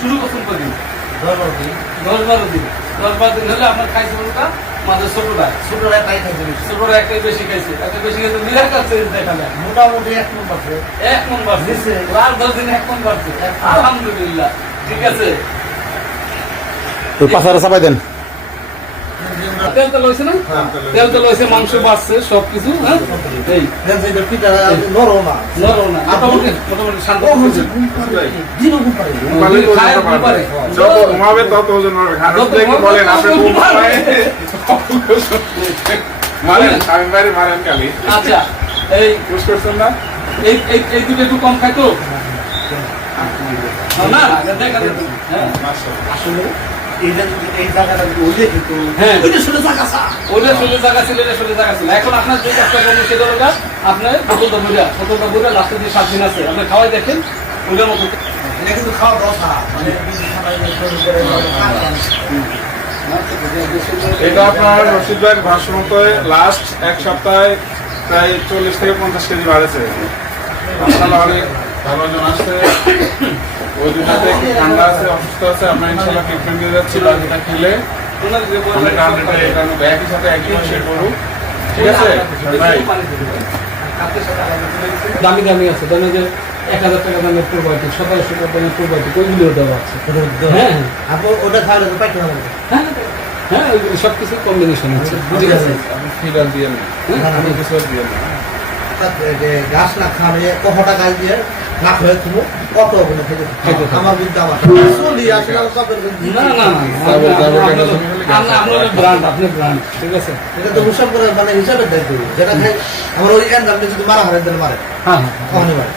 শুরু করছেন কদিন? 10-12 দিন। 10-12 দিন হলে আপনার খাইছে কোনটা? মাঝে ছোটটা একটাই বেশি খাইছে। এত বেশি খাইছে মিরাক্কেল চেঞ্জ দেখালে। মোটামুটি 1 মণ বাড়ছে। 1 মণ বাড়ছে। আর 10 দিনে 1 মণ বাড়ছে। আলহামদুলিল্লাহ। ঠিক আছে। তো পাছারে চাপাই দেন। তেল তো লইছে না? তেল তো লইছে, মাংস বাড়ছে, সবকিছু। হ্যাঁ, এই পিঠা নরম না। মোটামুটি শান্ত দিনও ঘুম পারে। যত ঘুমাবে তত ওজন হবে। বলেন আপনি ঘুম পায় মারেন, স্বামী বাড়ি মারেন খালি। আচ্ছা, এই বুঝ করছেন না? এই দুটো একটু কম খাই তো না, দেখা হ্যাঁ আসলে এই জায়গাটা ওইলে কিন্তু হ্যাঁ ওইটা শুনে জায়গা আছে। ওইটা ষোলো জায়গা ছিল, এটা 16 জায়গা ছিল। এখন আপনার যে কাজটা করবেন সেটা হলো আপনার বোতলটা বুঝা লাস্টে যে 7 দিন আছে আপনি খাওয়াই দেখেন ওইটার মতো। এটা কিন্তু খাওয়া দরকার মানে এটা আপনার রশিদ ভাইয়ের ভাষ্য মতো লাস্ট 1 সপ্তাহে প্রায় 40 থেকে 50 কেজি বাড়েছে। আপনার অনেক ভালো ওজন আসছে, ওই দুটাতে একটু ঠান্ডা আছে, অসুস্থ আছে। আমরা ইনশাল্লাহ ট্রিটমেন্ট দিয়ে যাচ্ছি। বাকিটা খেলে একই সাথে একই শেয়ার করুন, ঠিক আছে ভাই? দামি দামি আছে, ধরেন যে 1000 টাকা দামের প্রোবায়োটিক, 1700 টাকা দামের প্রোবায়োটিক, ওইগুলো দেওয়া আছে। হ্যাঁ আপনি ওটা খাওয়ালে তো পাইতে হবে। হ্যাঁ হ্যাঁ, ওই সব কিছু কম্বিনেশন আছে। ঠিক আছে, আপনি ফিডার দিয়ে নেন, আপনি কিছু দিয়ে নেন। গাছ না খাওয়ালে কতটা গাছ দিয়ে না খেয়ে তুমি কত ওগুলো খেতে আমার বুদ্ধি আমার চলি আসলে না না আপনার ব্র্যান্ড, আপনার ব্র্যান্ড, ঠিক আছে। এটা তো হিসাব করে মানে হিসাবে দেখবে যেটা খাই আমার ওই এন্ড আপনি যদি মারা হারেন তাহলে মারে হ্যাঁ হ্যাঁ কখনই মারে